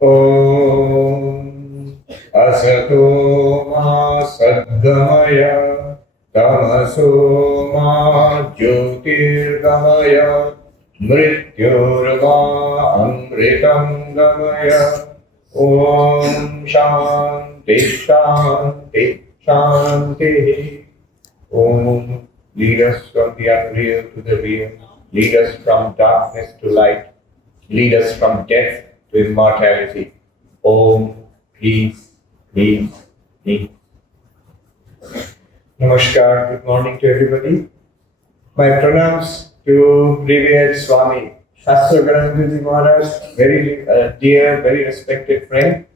Om Asato Ma Sadgamaya Tamaso Ma Jyotirgamaya Mrityorma Amritam Gamaya. Om Shanti Shanti Shanti. Om, lead us from the unreal to the real. Lead us from darkness to light. Lead us from death to immortality. Om, peace, peace, peace. Namaskar, good morning to everybody. My pranams to revered Swami Shastraganandaji Maharaj, very dear, very respected friend.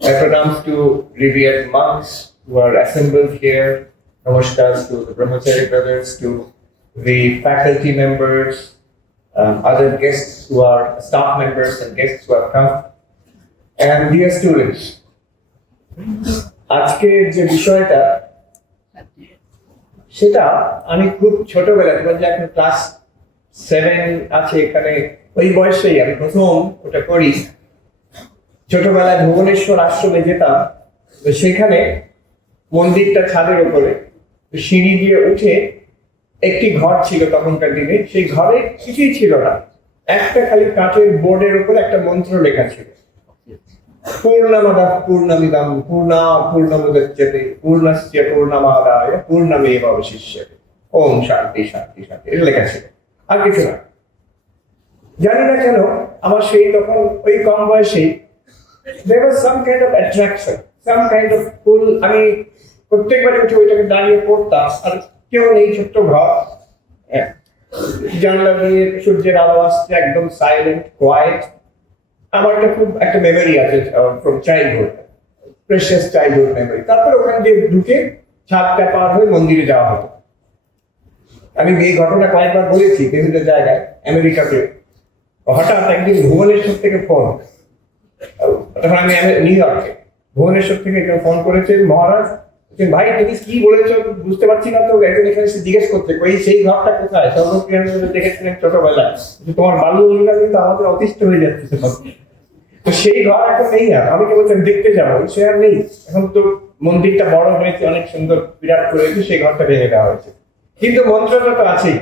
My pranams to revered monks who are assembled here. Namaskars to the Brahmachari brothers, to the faculty members, other guests who are staff members and guests who have come, and dear students. আজকের যে বিষয়টা সেটা আমি খুব ছোটবেলা তোমার যে এখন ক্লাস 7 আছে এখানে, ওই বয়সেই আমি প্রথম ওটা করি। ছোটবেলায় ভুবনেশ্বর আশ্রমে যেতাম, তো সেখানে মন্দিরটা ছাদের উপরে, সিঁড়ি দিয়ে উঠে একটি ঘর ছিল তখনকার দিনে। সেই ঘরে কিছুই ছিল না, একটা খালি কাঠের বোর্ডের উপরে একটা মন্ত্র লেখা ছিল, পূর্ণমাদাঃ পূর্ণমিদং পূর্ণাৎ পূর্ণমুদচ্যতে পূর্ণস্য পূর্ণমাদায় পূর্ণমেবাবশিষ্যতে। ওম শান্তি শান্তি শান্তি, এটা লেখা ছিল, আর কিছু না। জানি না কেন আমার সেই তখন ওই কম বয়সে there was some kind of attraction, some kind of pull. আমি প্রত্যেকবার উঠে ওইটাকে দাঁড়িয়ে পড়তাম, আর কেউ নেই, ছোট্ট ঘর, জানলা দিয়ে সূর্যের আলো আসছে, একদম সাইলেন্ট কোয়াইট। আমার খুব একটা মেমোরি আছে from childhood, precious childhood memory. তারপর ওখান দিয়ে ঢুকে ছাদটা পার হয়ে মন্দিরে যাওয়া হতো। আমি এই ঘটনা কয়েকবার বলেছি বিভিন্ন জায়গায়, আমেরিকাতে। হঠাৎ একদিন ভুবনেশ্বর থেকে ফোন, তখন আমি নিউ ইয়র্কে, ভুবনেশ্বর থেকে ফোন করেছেন মহারাজ, ভাই তুমি কি বলেছো বুঝতে পারছি না, তো একজন এখানে জিজ্ঞেস করছে ওই সেই ঘরটা কোথায়, দেখেছিলেন ছোটবেলায়, তোমার বাল্য অভিজ্ঞতা কিন্তু আমাদের অতিষ্ঠ হয়ে যাচ্ছে। তো সেই ঘর এখন নেই, আর আমি কি বলছেন দেখতে যাবো, সে আর নেই। এখন তো মন্দিরটা বড় হয়েছে, অনেক সুন্দর বিরাট করে সেই ঘরটা ভেঙে দেওয়া হয়েছে, কিন্তু মন্ত্রটা তো আছেই।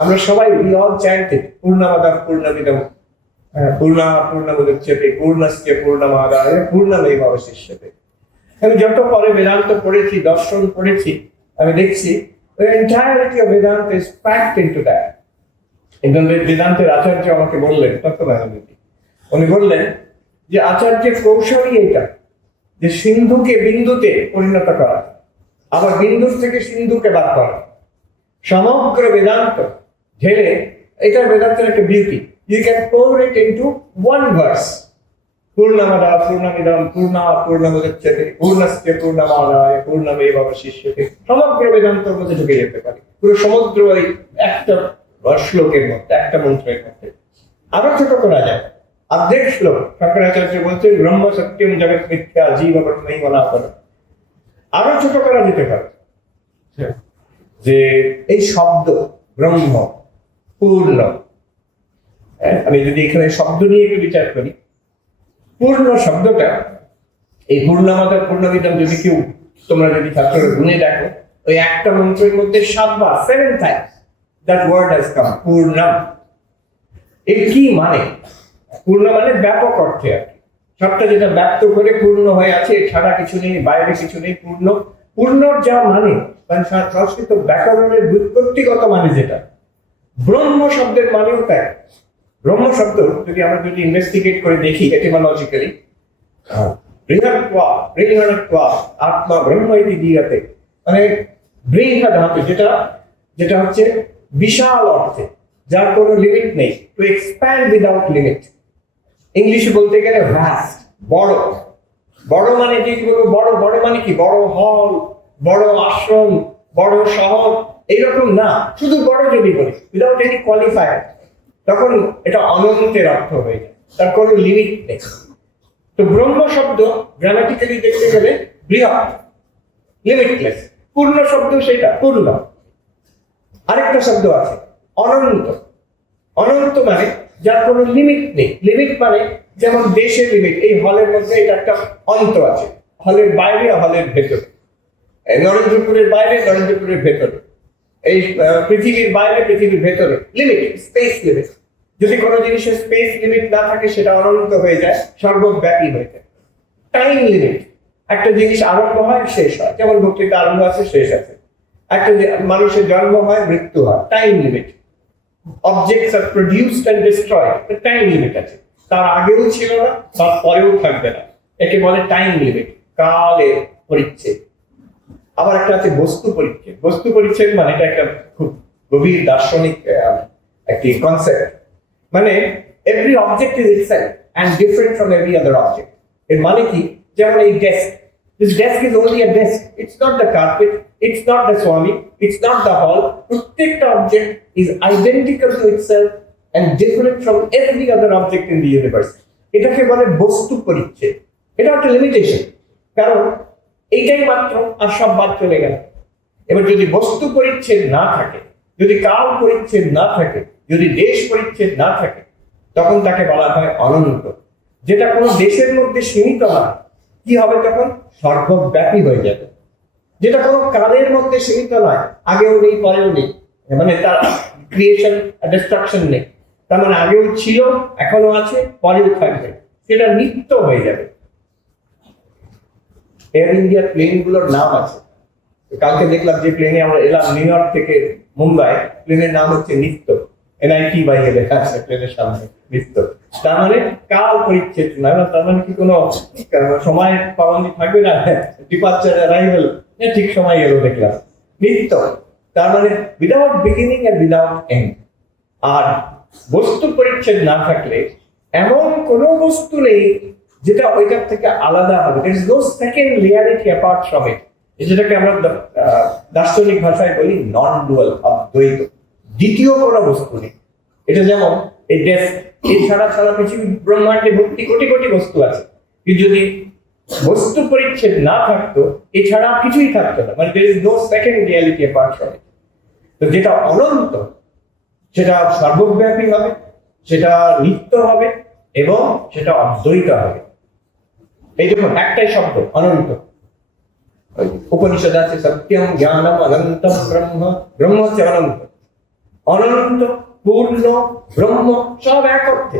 আমরা সবাই we all chanted পূর্ণমাদাঃ পূর্ণমিদং পূর্ণাৎ পূর্ণমুদচ্যতে পূর্ণস্য পূর্ণমাদায় পূর্ণমেবাবশিষ্যতে। আমি যত পরে বেদান্ত পড়েছি, দর্শন পড়েছি, আমি দেখছি the entirety of Vedanta is packed into that. একজন বেদান্তের আচার্য আমাকে বললেন, তত্ত্ববাদী, উনি বললেন যে আচার্যের কৌশলই এটা, যে সিন্ধুকে বিন্দুতে পরিণত করা, আবার বিন্দুর থেকে সিন্ধুকে বাদ করা। সমগ্র বেদান্ত ঢেলে, এটা বেদান্তের একটা beauty, you can pour it into one verse. পূর্ণমাদাঃ পূর্ণমিদং পূর্ণাৎ পূর্ণমুদচ্যতে পূর্ণস্য পূর্ণমাদায় পূর্ণমেবাবশিষ্যতে। সমগ্র বেদান্তের মধ্যে ঢুকে যেতে পারে, পুরো সমুদ্র ওই একটা শ্লোকের মধ্যে, একটা মন্ত্রের মধ্যে। আরো ছোট করা যায়, অর্ধেক শ্লোক শঙ্করাচার্য বলছেন ব্রহ্ম সত্যম জগৎ মিথ্যা জীব ব্রহ্মই অনাপর। আরো ছোট করা যেতে পারে যে এই শব্দ ব্রহ্ম পূর্ণ, আমি যদি এখানে শব্দ নিয়ে একটু বিচার করি, পূর্ণ শব্দটা, এই পূর্ণমাদাঃ পূর্ণমিদং যদি কেউ, তোমরা যদি ছাত্ররা গুণে দেখো, ওই একটা মন্ত্রের মধ্যে 7 বার, 7 times that word has come, Purnam. এর কি মানে? পূর্ণ মানে ব্যাপক অর্থে আর কি, সবটা যেটা ব্যক্ত করে পূর্ণ হয়ে আছে, ছাড়া কিছু নেই, বাইরে কিছু নেই, পূর্ণ। পূর্ণর যা মানে, সংস্কৃত ব্যাকরণের ব্যুৎপত্তিগত মানে যেটা, ব্রহ্ম শব্দের মানেও তাই। ব্রহ্ম শব্দ যদি আমরা ইনভেস্টিগেট করে দেখি এটিমোলজিক্যালি, বৃহৎত্বা আত্মা ব্রহ্ম ইতি গীয়তে, মানে বৃহৎ ধাতু, যেটা হচ্ছে বিশাল অর্থে, যার কোনো লিমিট নেই, টু এক্সপ্যান্ড উইদাউট লিমিট। ইংলিশে বলতে গেলে ভ্যাস্ট, বড়। বড় মানে কি বলবো, বড় বড় মানে কি, বড় হল, বড় আশ্রম, বড় শহর, এইরকম না। শুধু বড় যদি বলি উইদাউট এনি কোয়ালিফায়ার, তখন এটা অনন্তের অর্থ হয়ে যায়, তার কোনো লিমিট নেই। তো ব্রহ্ম শব্দ গ্রামাটিক্যালি দেখতে গেলে বৃহৎ, লিমিটলেস। পূর্ণ শব্দ সেটা, পূর্ণ। আরেকটা শব্দ আছে অনন্ত। অনন্ত মানে যার কোনো লিমিট নেই। লিমিট মানে যেমন দেশের লিমিট, এই হলের মধ্যে এটা একটা অন্ত আছে, হলের বাইরে হলের ভেতরে, নরেন্দ্রপুরের বাইরে নরেন্দ্রপুরের ভেতরে, এই পৃথিবীর বাইরে পৃথিবীর ভেতরে, লিমিট, স্পেস লিমিট। যদি কোনো জিনিসের স্পেস লিমিট না থাকে সেটা অনন্ত হয়ে যায়, সর্বব্যাপী হয়ে যায়। টাইম লিমিট, একটা জিনিস আরম্ভ হয় শেষ হয়, যেমন বক্তৃতা আরম্ভ আছে শেষ আছে। একটা মানুষের জন্ম হয় মৃত্যু হয়, time limit. Objects are produced and destroyed, time limit আছে, তার আগেও ছিল না, তার পরেও থাকবে না, একে বলে টাইম লিমিট, কালের পরিচ্ছেদ। আবার একটা আছে বস্তু পরিচ্ছেদ। বস্তু পরিচ্ছেদ মানে এটা একটা খুব গভীর দার্শনিক একটি কনসেপ্ট। মানে every object is itself and different from every other object. এর মানে কি, যেমন এই desk, this desk is only a desk, it's not the carpet, it's not the swami, it's not the hall. প্রত্যেকটা object is identical to itself and different from every other object in the universe. এটাকে বলে বস্তু পরিচ্ছেদ। এটা একটা limitation, কারণ এইটাই মাত্র, আর সব বাদ চলে গেল। এবার যদি বস্তু পরিচ্ছেদ না থাকে, যদি কাল পরিচ্ছেদ না থাকে, যদি দেশ পরিচ্ছেদ না থাকে, তখন তাকে বলা হয় অনন্ত। যেটা কোনো দেশের মধ্যে সীমিত হয়, কি হবে তখন? সর্বব্যাপী হয়ে যাবে। যেটা কোনো কালের মধ্যে সীমিত নয়, আগেও নেই পরেও নেই, মানে তার ক্রিয়েশন ডিস্ট্রাকশন নেই, তার মানে আগেও ছিল, এখনো আছে, পরেও থাকবে, সেটা নিত্য হয়ে যাবে। এয়ার ইন্ডিয়ার প্লেন গুলোর নাম আছে। কালকে দেখলাম যে প্লেনে আমরা এলাম নিউ ইয়র্ক থেকে মুম্বাই, প্লেনের নাম হচ্ছে নিত্য, NIT বাইরে লেখা আছে প্লেনের সামনে, নিত্য। তার মানে কাল পরিচ্ছেদ না, তার মানে কি কোনো সময় পাবন্দি থাকবে না, ডিপার্চার অ্যারাইভাল ঠিক সময় এলো দেখলাম, নিত্য। তার মানে without beginning end without end. আর বস্তু পরিচ্ছেদ না থাকলে এমন কোনো বস্তু নেই যেটা ওইটার থেকে আলাদা হবে। there is no second reality apart from it, যেটাকে আমরা দার্শনিক ভাষায় বলি নন ডুয়াল, অদ্বৈত। দ্বিতীয় কোনো বস্তু নেই। এটা যেমন এই ডেস্ক, এই ছাড়া পৃথিবী ব্রহ্মাণ্ডে ভর্তি কোটি কোটি বস্তু আছে, কিন্তু যদি বস্তু পরিচ্ছেদ না থাকতো, এছাড়া কিছুই থাকতো না, মানে there is no second reality apart from it। তো যেটা অনন্ত সেটা সর্বব্যাপী হবে, সেটা নিত্য হবে এবং সেটা অদ্বৈত হবে। এই দেখুন একটাই শব্দ অনন্ত। উপনিষদ আছে সত্যম জ্ঞানম অনন্তম ব্রহ্ম, ব্রহ্ম হচ্ছে অনন্ত, অনন্ত, পূর্ণ, ব্রহ্ম সব এক অর্থে।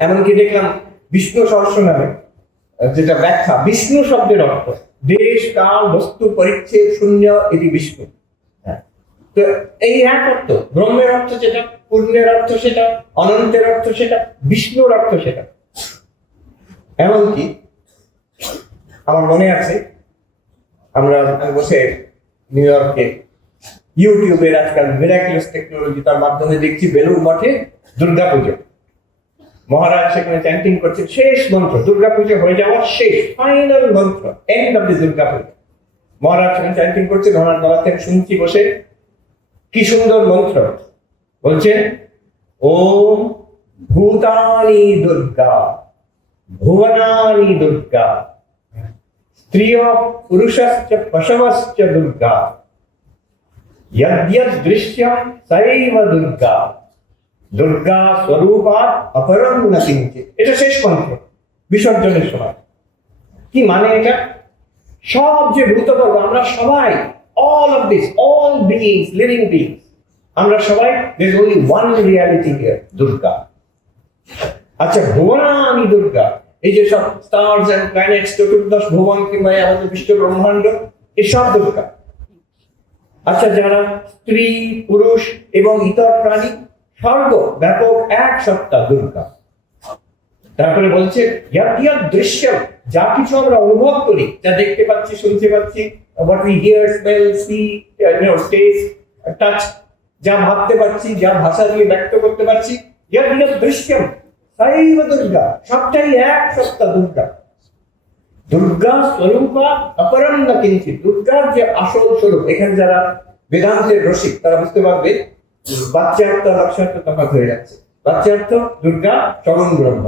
এমনকি দেখলাম বিষ্ণু সহস্রনামে যেটা ব্যাখ্যা, বিষ্ণু শব্দের অর্থ দেশ কাল বস্তু পরিচ্ছেদ শূন্য, এটি বিষ্ণু। তো এই এক অর্থ, ব্রহ্মের অর্থ যেটা, পূর্ণের অর্থ সেটা, অনন্তের অর্থ সেটা, বিষ্ণুর অর্থ সেটা। এমনকি আমার মনে আছে আমি বসে নিউ ইয়র্কে ইউটিউবের আজকাল মিরাকুলাস টেকনোলজি, তার মাধ্যমে দেখছি বেলুড় মঠে দুর্গাপুজো, মহারাজ সেখানে চ্যান্টিং করছে শেষ মন্ত্র, দুর্গাপুজো হয়ে যাওয়ার শেষ ফাইনাল মন্ত্র, এন্ড অফ দি দুর্গাপুজো। মহারাজ সেখানে চ্যান্টিং করছেন, ওনার গলা থেকে শুনছি বসে, কি সুন্দর মন্ত্র বলছেন, ওম ভূতানি দুর্গা ভুবনানি দুর্গা স্ত্রিয় পুরুষশ্চ পশবশ্চ দুর্গা यद्यद् दृश्यं सैव दुर्गा दुर्गा स्वरूपात् अपरं न किञ्चित्। এটা শেষ মন্ত্র বিসর্জনের সময়। কি মানে এটা? সব যে ভূতবর্গ, আমরা সবাই, all of this, all beings, living beings, আমরা সবাই, there is only one reality here, Durga. আচ্ছা, ভুবনানি দুর্গা, এই যে সব স্টার্স এন্ড প্ল্যানেটস, চতুর্দশ ভুবন কিংবা আমাদের বিশ্ব ব্রহ্মাণ্ড, এসব দুর্গা। আচ্ছা, যারা স্ত্রী পুরুষ এবং ইতর প্রাণী, সর্ব ব্যাপক এক সত্তা দুর্গা। তারপরে বলছে দৃশ্য, যা কিছু আমরা অনুভব করি, যা দেখতে পাচ্ছি, শুনতে পাচ্ছি, what we hear, smell, see, taste, touch, যা ভাবতে পারছি, যা ভাষা দিয়ে ব্যক্ত করতে পারছি, দৃশ্য সাইব দুর্গা, সবটাই এক সত্তা দুর্গা। দুর্গা স্বরূপা অপরম না কিঞ্চিৎ, দুর্গার যে আসল স্বরূপ, এখানে যারা বেদান্তের রসিক তারা বুঝতে পারবে বাচ্যার্থ লক্ষ্যার্থ তফাৎ হয়ে যাচ্ছে। বাচ্যার্থ দুর্গা সগুণ ব্রহ্ম,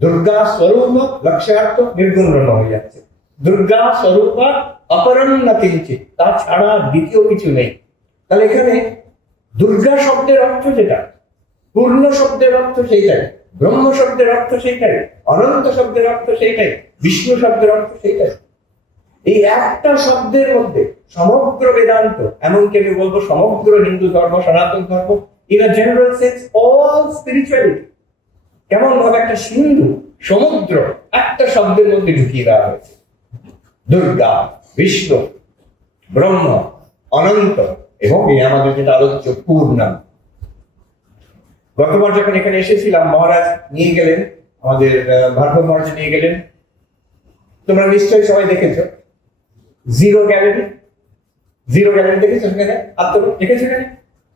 দুর্গা স্বরূপ লক্ষ্যার্থ নির্গুণ ব্রহ্ম হয়ে যাচ্ছে। দুর্গা স্বরূপা অপরম না কিঞ্চিৎ, তাছাড়া দ্বিতীয় কিছু নেই। তাহলে এখানে দুর্গা শব্দের অর্থ যেটা, পূর্ণ শব্দের অর্থ সেইটাই, ব্রহ্ম শব্দের অর্থ সেইটাই, অনন্ত শব্দের অর্থ সেইটাই, বিষ্ণু শব্দের অর্থ সেইটাই। এই একটা শব্দের মধ্যে সমগ্র বেদান্ত, এমনকি আমি বলবো সমগ্র হিন্দু ধর্ম, সনাতন ধর্ম, in a general sense all spirituality, কেমন ভাবে একটা সিন্ধু সমুদ্র একটা শব্দের মধ্যে ঢুকিয়ে দেওয়া হয়েছে। দুর্গা, বিষ্ণু, ব্রহ্ম, অনন্ত এবং এই আমাদের যেটা আলোচ্য পূর্ণাম। গতবার যখন এখানে এসেছিলাম, মহারাজ নিয়ে গেলেন, আমাদের ভার্গব মহারাজ নিয়ে গেলেন, তোমরা নিশ্চয়ই সবাই দেখেছো জিরো গ্যালারি। জিরো গ্যালারি দেখেছো সেখানে? দেখেছো এখানে?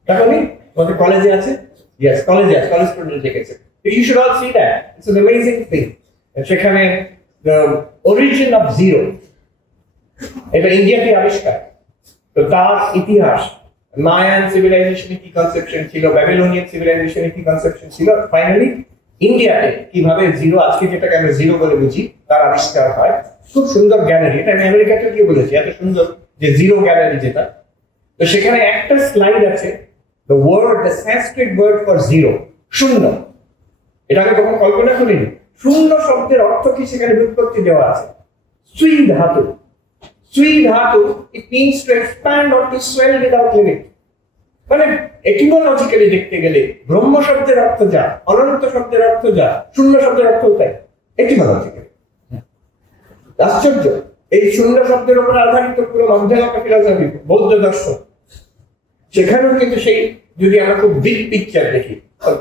দেখো নি? তোমাদের কলেজে আছে? ইয়েস, কলেজে আছে, কলেজ স্টুডেন্ট দেখেছে। You should all see that. It's an amazing thing. সেখানে the origin of zero, এটা ইন্ডিয়াতে আবিষ্কার। তো তার ইতিহাস, মায়ান সিভিলাইজেশনে কি কনসেপশন ছিল, ব্যাবিলনিয়ান সিভিলাইজেশনে কি কনসেপশন ছিল, ফাইনালি ইন্ডিয়াতে কিভাবে জিরো, আজকে যেটাকে আমরা জিরো বলে বুঝি, তার আবিষ্কার হয়। খুব সুন্দর গ্যালারি, এটা আমি আমেরিকাতে গিয়ে বলেছি, এত সুন্দর যে জিরো গ্যালারি যেটা। তো সেখানে একটা স্লাইড আছে, the word, the Sanskrit word for zero, শূন্য। এটা আমি কখনো কল্পনা করিনি। শূন্য শব্দের অর্থ কি সেখানে ব্যুৎপত্তি দেওয়া আছে। সুই ধাতু, সুই ধাতু, it means to expand or to swell without limit। মানে এটিমোলজিক্যালি দেখতে গেলে ব্রহ্ম শব্দের অর্থ যা, অনন্ত শব্দের অর্থ যা, শূন্য শব্দের অর্থ তাই এটিমোলজিক্যালি। আশ্চর্য, এই শূন্য শব্দের উপর আধারিত পুরো মধ্যমক ফিলোসফি, বৌদ্ধ দর্শন, সেখানেও কিন্তু সেই, যদি আমরা খুব বিগ পিকচার দেখি,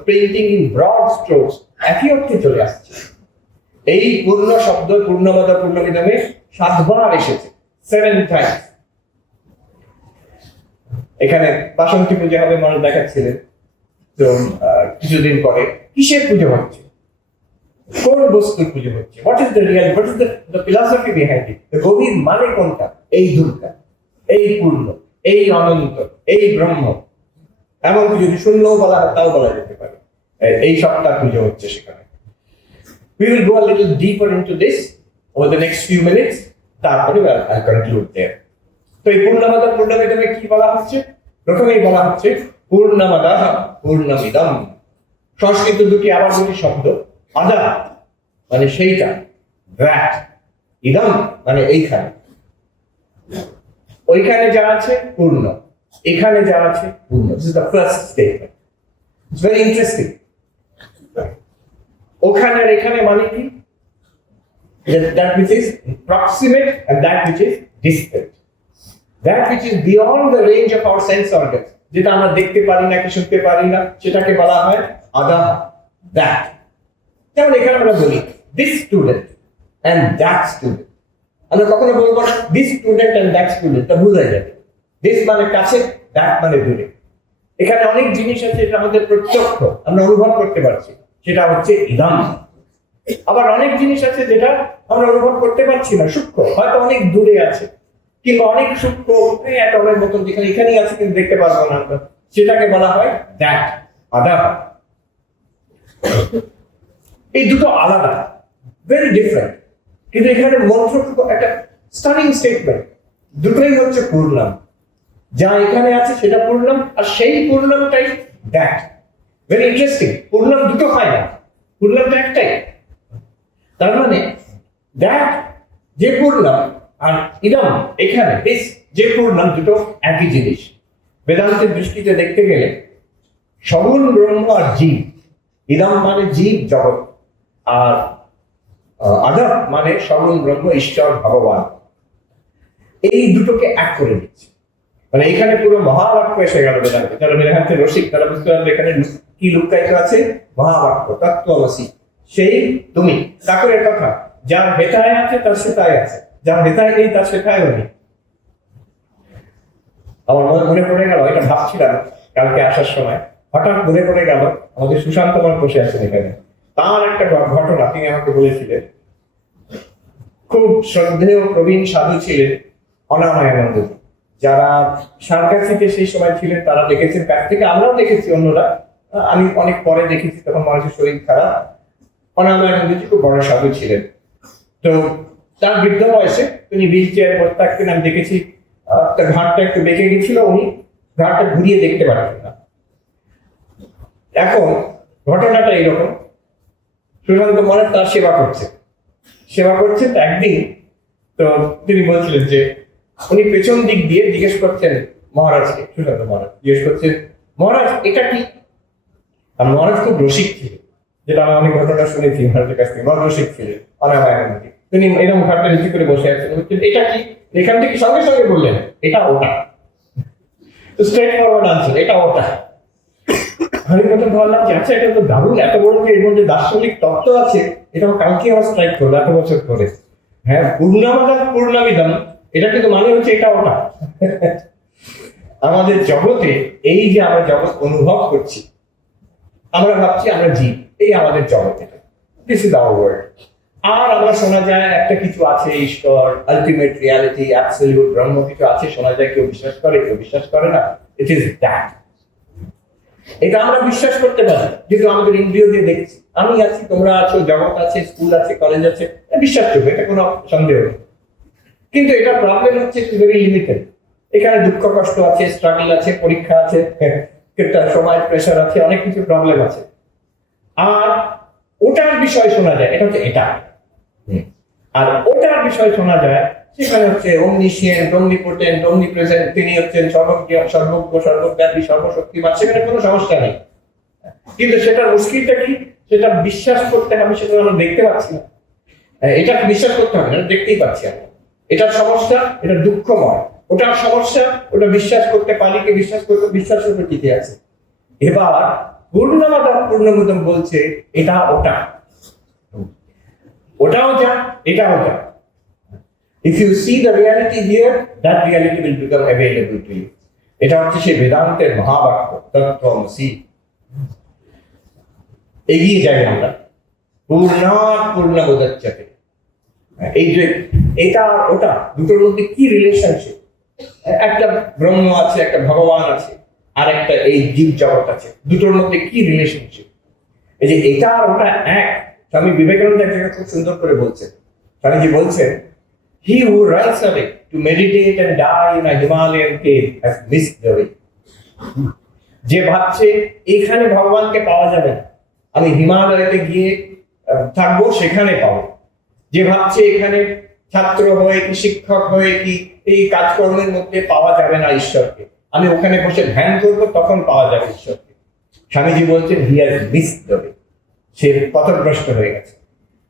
পেইন্টিং ইন ব্রড স্ট্রোকস, একই অর্থে চলে আসছে। এই পূর্ণ শব্দ পূর্ণমদ পূর্ণমিদমে 7 বার এসেছে, 7 টাইমস। এখানে বাসন্তী পূজা হবে, মানুষ দেখাচ্ছিলেন। তো কিছুদিন পরে কিসের পুজো হচ্ছে, কোন বস্তুর পুজো হচ্ছে, what is the Real, what is the philosophy behind it, গভীর মানে কোনটা, এই দুর্গা, এই পূর্ণ, এই অনন্ত, এই ব্রহ্ম। এমনকি যদি শূন্য বলা হয় তাও বলা যেতে পারে, এই সপ্তাহ পুজো হচ্ছে সেখানে। We will go a little deeper into this over the next few minutes, তারপরে I'll conclude there. তো এই পূর্ণমদ পূর্ণমিদমে কি বলা হচ্ছে? প্রথমেই বলা হচ্ছে পূর্ণমদঃ পূর্ণমিদম। সংস্কৃত দুটি আবার দুটি শব্দ, আদা মানে সেইটা, দ্যাট, ইদম মানে এইখানে। ওইখানে যা আছে পূর্ণ, এখানে যা আছে পূর্ণ। This is the first statement. It's very interesting. ওখানে আর এখানে মানে কি? That which is proximate and that which is distant. That which is beyond the range of our sense organs, যেটা আমরা দেখতে পারি না, কি শুনতে পারি না, সেটাকে বলা হয় আদা, that. যেমন এখানে আমরা বলি this student and that student, আমরা কখনো বলবো না this student and that student, তা ভুল হয়ে যাবে। this মানে কাছে, that মানে দূরে। এখানে অনেক জিনিস আছে যেটা আমাদের প্রত্যক্ষ, আমরা অনুভব করতে পারছি, সেটা হচ্ছে ইদম। আবার অনেক জিনিস আছে যেটা আমরা অনুভব করতে পারছি না, সূক্ষ্ম, হয়তো অনেক দূরে আছে, কিংবা অনেক সূক্ষ্ম অ্যাটমের মতন যেখানে এখানেই আছে কিন্তু দেখতে পারবো না আমরা, সেটাকে বলা হয় দ্যাট, আদা। এই দুটো আলাদা, ভেরি ডিফারেন্ট, কিন্তু এখানে মন্ত্র একটা স্টানিং স্টেটমেন্ট, দুটোই হচ্ছে পূর্ণাম। যা এখানে আছে সেটা পূর্ণাম, আর সেই পূর্ণামটাই দ্যাট। ভেরি ইন্টারেস্টিং, পূর্ণাম দুটো হয় না, পূর্ণামটা একটাই। তার মানে দ্যাট যে পূর্ণাম আর ইদম এখানে যে পূর্ণাম, দুটো একই জিনিস। বেদান্তের দৃষ্টিতে দেখতে গেলে সগুণ ব্রহ্ম আর জীব, ইদম মানে জীব জগৎ, আর আদব মানে সগুণ ব্রহ্ম ঈশ্বর ভগবান, এই দুটোকে এক করে দিচ্ছে। মানে এখানে পুরো মহাবাক্য এসে গেল বেদান্তে। যারা বেদান্তের রসিক তারা বুঝতে পারবে এখানে কি লুকায়িত আছে, মহাবাক্য, তত্ত্বমসি, সেই তুমি। ঠাকুরের কথা, যার হেতায় আছে তার সেতায় আছে, যার হেতায় নেই তার সেতায়ও নেই। আমার মনে পড়ে গেল, এটা ভাবছিলাম কালকে আসার সময়, হঠাৎ মনে পড়ে গেল আমাদের সুশান্ত মান বসে আছেন এখানে, তার একটা ঘটনা তিনি আমাকে বলেছিলেন। খুব শ্রদ্ধেয় প্রবীণ সাধু ছিলেন অনামায়ানন্দ, যারা সারকাছিতে সেই সময় ছিলেন তারা দেখেছেন, কাছ থেকে আমরাও দেখেছি, অন্যরা, আমি অনেক পরে দেখেছি, তখন মানুষের শরীর খারাপ। অনামায়ানন্দজি খুব বড় সাধু ছিলেন। তো তার বৃদ্ধ বয়সে তিনি হুইল চেয়ারে বসে থাকতেন, আমি দেখেছি তার ঘাটটা একটু বেঁকে গেছিল, উনি ঘাটটা ঘুরিয়ে দেখতে পারতেন না। এখন ঘটনাটা এরকম, সুশান্ত মহারাজ তার সেবা করছে। তো একদিন তো তিনি বলছিলেন যে উনি পেছন দিক দিয়ে জিজ্ঞেস করছেন মহারাজকে, সুশান্ত মহারাজ জিজ্ঞেস করছেন, মহারাজ এটা কি? আর মহারাজ খুব রসিক ছিলেন, যেটা আমি অনেক ঘটনা শুনেছি মহারাজের কাছ থেকে। মহারাজ রসিক ছিলেন, অনামায়নমতি। তিনি এরকম ঘাটটা নিচু করে বসে আছেন, বলছেন এটা কি? এখান থেকে সঙ্গে সঙ্গে বললেন এটা ওটা। স্ট্রেট ফরওয়ার্ড আনসার, এটা ওটা। আমি প্রথম ভাবলাম যে আচ্ছা এটা তো দারুণ, এত বড় যে এর মধ্যে দার্শনিক তত্ত্ব আছে, এটা কালকে আমার স্ট্রাইক করলো এত বছর পরে। হ্যাঁ, পূর্ণামাদান পূর্ণামিদম, এটা কিন্তু মানে হচ্ছে এটা ওটা। আমাদের জগতে এই যে আমরা জগৎ অনুভব করছি, আমরা ভাবছি আমরা জীব, এই আমাদের জগৎ, এটা দিস ইজ আওয়ার ওয়ার্ল্ড। আর আমরা শোনা যায় একটা কিছু আছে, ঈশ্বর, আলটিমেট রিয়ালিটি, অ্যাবসলিউট ব্রহ্ম কিছু আছে, শোনা যায়, কেউ বিশ্বাস করে কেউ বিশ্বাস করে না। ইট ইজ দ্যাট, এটা আমরা বিশ্বাস করতে পারি, কিন্তু আমাদের ইন্দ্রিয় দিয়ে দেখছি। আমি আছি, তোমরা আছো, জগৎ আছে, স্কুল আছে, কলেজ আছে, বিশ্বাস করবে, এটা কোনো সন্দেহ নেই। কিন্তু এটা প্রবলেম হচ্ছে ভেরি লিমিটেড। এখানে দুঃখ কষ্ট আছে, স্ট্রাগল আছে, পরীক্ষা আছে, একটা সময় প্রেশার আছে, অনেক কিছু প্রবলেম আছে। আর ওটার বিষয় শোনা যায়, এটা হচ্ছে এটা। আর ওটার বিষয় শোনা যায়, সেখানে হচ্ছে omniscient, omnipotent, omnipresent, তিনি হচ্ছেন সর্বজ্ঞ, সর্বজ্ঞ, সর্বব্যাপী, সর্বশক্তিমান, সেখানে কোনো সমস্যা নেই। কিন্তু সেটার মুশকিলটা কি? সেটা বিশ্বাস করতে হবে, সেটা আমরা দেখতে পাচ্ছি না। এটা বিশ্বাস করতে হবে না, দেখতেই পাচ্ছি আমরা। এটার সমস্যা, এটা দুঃখময়। ওটার সমস্যা, ওটা বিশ্বাস করতে পারি কি বিশ্বাস করতে টিকে আছে। এবার পূর্ণমাদান পূর্ণমিদম বলছে এটা ওটা, ওটাও যা, এটাও যা। If you see the reality here, that reality will become available to you. এটা হচ্ছে সেই বেদান্তের মহাবাক্য, তত্ত্বমসি। এগিয়ে যাই আমরা, পূর্ণাৎ পূর্ণমুদচ্যতে। এই যে এটা আর ওটা, দুটোর মধ্যে কি রিলেশনশিপ? একটা ব্রহ্ম আছে, একটা ভগবান আছে, আর একটা এই জীব জগৎ আছে, দুটোর মধ্যে কি রিলেশনশিপ? এই যে এটা আর ওটা এক। স্বামী বিবেকানন্দ এক জায়গায় খুব সুন্দর করে বলছেন। স্বামীজি বলছেন, he who runs away to meditate and die in a Himalayan cave has missed the way. যে ভাবছে এখানে ভগবানকে পাওয়া যাবে না, আমি হিমালয়তে গিয়ে থাকবো, সেখানে পাবো। যে ভাবছে এখানে ছাত্র হয়ে কি, শিক্ষক হয়ে কি, এই কাজকর্মের মধ্যে পাওয়া যাবে না ঈশ্বরকে, আমি ওখানে বসে ধ্যান করবো, তখন পাওয়া যাবে ঈশ্বরকে। স্বামীজি বলছেন he has missed the way, সে পথভ্রষ্ট হয়ে গেছে।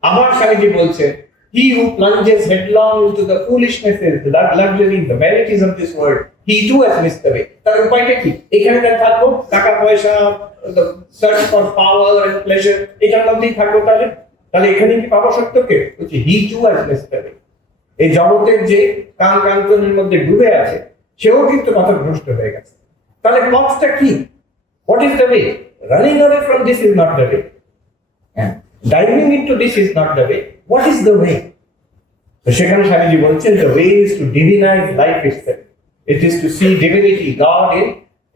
আবার স্বামীজি বলছেন, he who plunges headlong into the foolishnesses, the luxuries, the vanities of this world, he too has missed the way. তার উপায়টা কি? এখানে থাকবো, টাকা পয়সা, the search for power and pleasure, এটার মধ্যেই থাকবো। তাহলে এখানে কি পাবো সত্যকে? বলছি he too has missed the way. এই জগতের যে কাম কাঞ্চনের মধ্যে ডুবে আছে, সেও কিন্তু পথভ্রষ্ট হয়ে গেছে। তাহলে পথটা কি? What is the way? Running away from this is not the way. Diving into this is not the way. What is the way? তো সেখানে স্বামীজি বলছেন, the way is to divinize life itself. It is to see divinity, God in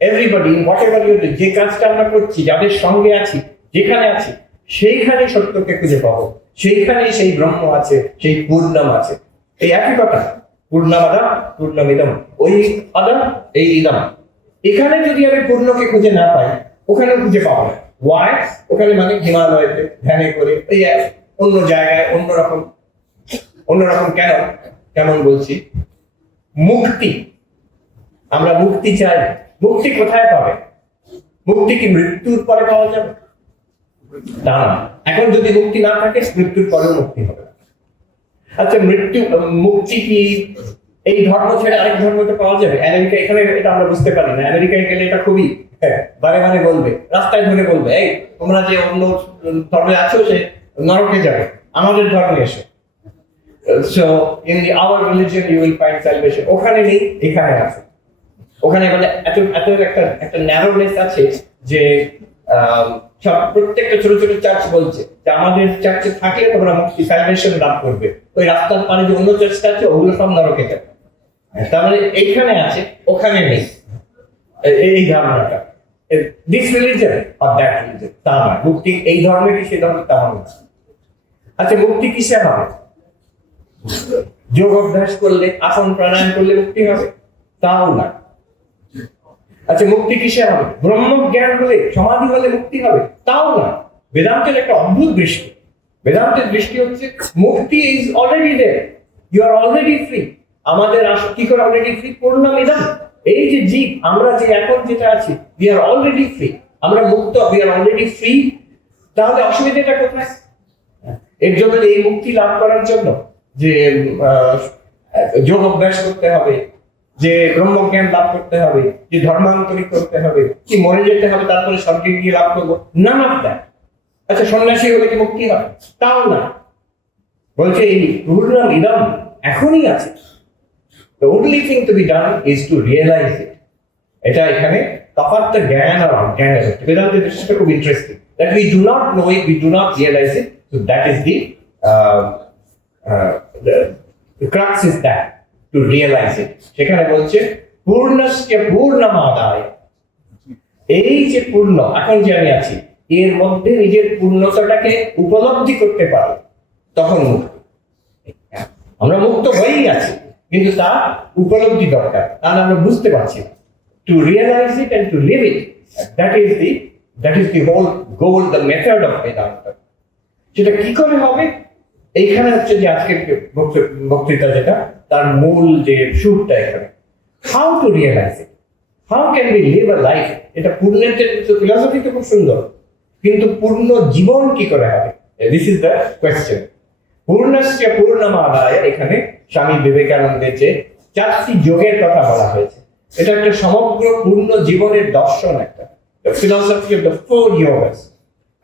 everybody, in whatever you do. যে কাজটা আমরা করছি, যাদের সঙ্গে আছি, যেখানে আছি, সেইখানেই সত্যকে খুঁজে পাবো, সেইখানেই সেই ব্রহ্ম আছে, সেই পূর্ণম আছে। এই একই কথা, পূর্ণমাদান পূর্ণমিদম, ওই আদান এই ইদম। এখানে যদি আমি পূর্ণকে খুঁজে না পাই, ওখানে খুঁজে পাবো না। ওয়াই? ওখানে মানে হিমালয়তে ধ্যানে করে, এই অন্য জায়গায় অন্যরকম। কেন? কেমন বলছি? মুক্তি, আমরা মুক্তি চাই। মুক্তি কোথায় পাবে? মুক্তি কি মৃত্যুর পরে পাওয়া যাবে? না, এখন যদি মুক্তি না থাকে, মৃত্যুর পরেও মুক্তি হবে। আচ্ছা, মুক্তি কি এই ধর্ম ছেড়ে আরেক ধর্মতে পাওয়া যাবে? আমেরিকা, এখানে এটা আমরা বুঝতে পারি না। আমেরিকায় গেলে এটা খুবই বারে বারে বলবে, রাস্তায় ধরে বলবে, এই তোমরা যে অন্য ধর্মে আছো, সে নরকে যাবে, আমাদের ধর্মে এসে। So in our religion you will find salvation. ওখানে নেই, এখানে আছে। ওখানে মানে এত একটা ন্যারোনেস আছে যে সব প্রত্যেকটা ছোট ছোট চার্চ বলছে যে আমাদের চার্চে থাকলে তোমরা মুক্তি, সালভেশন লাভ করবে। ওই রাস্তার পারে যে অন্য চার্চটা আছে, ওগুলো সব নরকে যাবে। তার মানে এইখানে আছে, ওখানে নেই, এই ধারণাটা। This religion or that religion, তা নয়। মুক্তি এই ধর্মে কি সেই ধর্মে, তা নয়। আচ্ছা, মুক্তি কিসে হবে? যোগ অভ্যাস করলে, আসন প্রাণায়াম করলে মুক্তি হবে? তাও না। আচ্ছা, মুক্তি কিসে হবে? ব্রহ্ম জ্ঞান হলে, সমাধি হলে মুক্তি হবে? তাও না। বেদান্তের একটা অদ্ভুত দৃষ্টি। বেদান্তের দৃষ্টি হচ্ছে মুক্তি is already there, you are already free. আমাদের কি করে অলরেডি ফ্রি? পূর্ণমিদম। এই যে জীব, আমরা যে এখন যেটা আছি, উই আর অলরেডি ফ্রি, আমরা মুক্ত, উই আর অলরেডি ফ্রি। তাহলে অসুবিধাটা কোথায়? এর জন্য এই মুক্তি লাভ করার জন্য যে যোগ অভ্যাস করতে হবে, যে ব্রহ্মজ্ঞান লাভ করতে হবে, যে ধর্মান্তরিক করতে হবে, কি মরে যেতে হবে তারপরে স্বর্গে গিয়ে লাভ করবো, না না। আচ্ছা, সন্ন্যাসী হলে কি মুক্তি হয়? তাও না। বলছে এই পূর্ণম ইদম এখনই আছে। The only thing to be done is to realize it. এটা এখানে তফাৎটা জ্ঞান আর অজ্ঞানের হচ্ছে। বেদান্তের দৃষ্টিটা খুব interesting, that we do not know it, we do not realize it, so that is the crux is that to realize it. সেখানে বলছে পূর্ণস্য পূর্ণমাদায়, এই যে পূর্ণ এখন যে আমি আছি এর মধ্যে নিজের পূর্ণতাটাকে উপলব্ধি করতে পারি, তখন মুক্ত। আমরা মুক্ত হয়েই আছি, কিন্তু তা উপলব্ধি দরকার, তাহলে আমরা বুঝতে পারছি না। To realize it and to live it, that is the whole goal, the method of Vedanta. সেটা কি করে হবে? এইখানে হচ্ছে যে আজকের বক্তৃতা যেটা, তার মূল যে সুরটা এখানে, how to realize it, how can we live a life? এটা পূর্ণের ফিলসফি তো খুব সুন্দর, কিন্তু পূর্ণ জীবন কি করে হবে? This is the question. পূর্ণস্য পূর্ণমাদায়, এখানে স্বামী বিবেকানন্দের যে 4টি যোগের কথা বলা হয়েছে, এটা একটা সমগ্র পূর্ণ জীবনের দর্শন, একটা ফিলসফি অফ দ্য 4 yogas।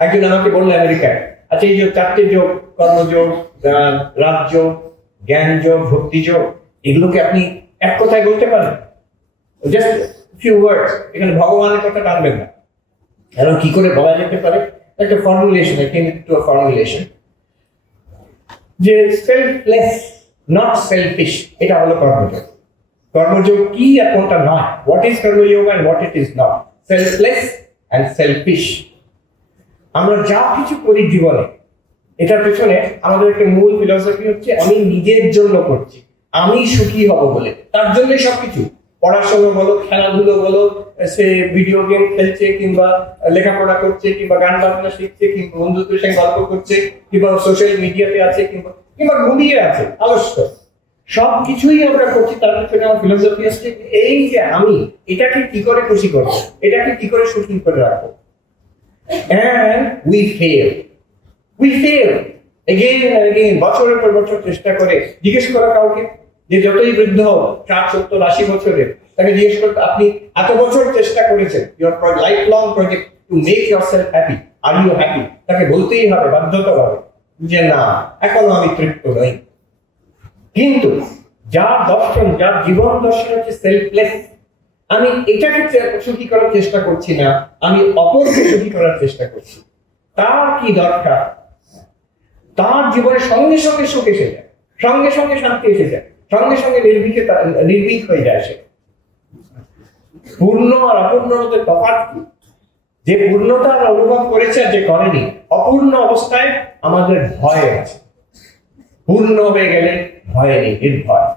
একজন আমাকে বললো আমেরিকায়, আচ্ছা এই যে 4টে যোগ, কর্মযোগ, রাজযোগ, জ্ঞান যোগ, ভক্তি যোগ, এগুলোকে আপনি এক কথায় বলতে পারেন? জাস্ট ফিউ ওয়ার্ডস, এখানে ভগবানের কথা টানবেন না। এখন কি করে বলা যেতে পারে? একটা ফর্মুলেশন, একটু ফর্মুলেশন, যে সেলফলেস নট সেলফিশ, এটা হলো কর্মযোগ। কর্মযোগ কি আর কোনটা নয়? What is Karma Yoga and what it is not? Selfless and selfish. আমরা যা কিছু করি জীবনে, এটার পেছনে আমাদের একটা মূল ফিলসফি হচ্ছে আমি নিজের জন্য করছি, আমি সুখী হব বলে। তার জন্যই সবকিছু, পড়াশোনা বলো, খেলাধুলো বলো, সে ভিডিও গেম খেলছে কিংবা লেখাপড়া করছে কিংবা গান বাজনা শিখছে কিংবা বন্ধুদের সঙ্গে গল্প করছে কিংবা সোশ্যাল মিডিয়াতে আছে কিংবা ঘুমিয়ে আছে আলস্য, সবকিছুই আমরা করছি। তার পেছনে আমার ফিলোসফি হচ্ছে এই যে আমি এটাকে কি করে খুশি করবো, এটাকে কি করে সুখী করে রাখবো। And we fail again and again, বছরের পর বছর চেষ্টা করে। জিজ্ঞেস করা কাউকে যে যতই বৃদ্ধ হোক, 60, 70, 80 বছরের, তাকে জিজ্ঞেস করতে আপনি এত বছর চেষ্টা করেছেন, your lifelong project to make yourself happy, are you happy? তাকে বলতেই হবে বাধ্যতা হবে যে না, এখনো আমি তৃপ্ত নই। কিন্তু যার দর্শন, যার জীবন দর্শন হচ্ছে সেলফলেস, আমি এটাকে সুখী করার চেষ্টা করছি না, আমি অপরকে সুখী করার চেষ্টা করছি, তার কি দরকার? তার জীবনের সঙ্গে সঙ্গে সুখ এসে যায়, সঙ্গে সঙ্গে শান্তি এসে যায়, সঙ্গে সঙ্গে নির্ভীক হয়ে যায় সে। পূর্ণ আর অপূর্ণর মধ্যে তফাৎ কি? যে পূর্ণতার অনুভব করেছে আর যে করেনি, অপূর্ণ অবস্থায় আমাদের ভয় আছে, পূর্ণ হয়ে গেলে ভয় নেই, নির্ভয়।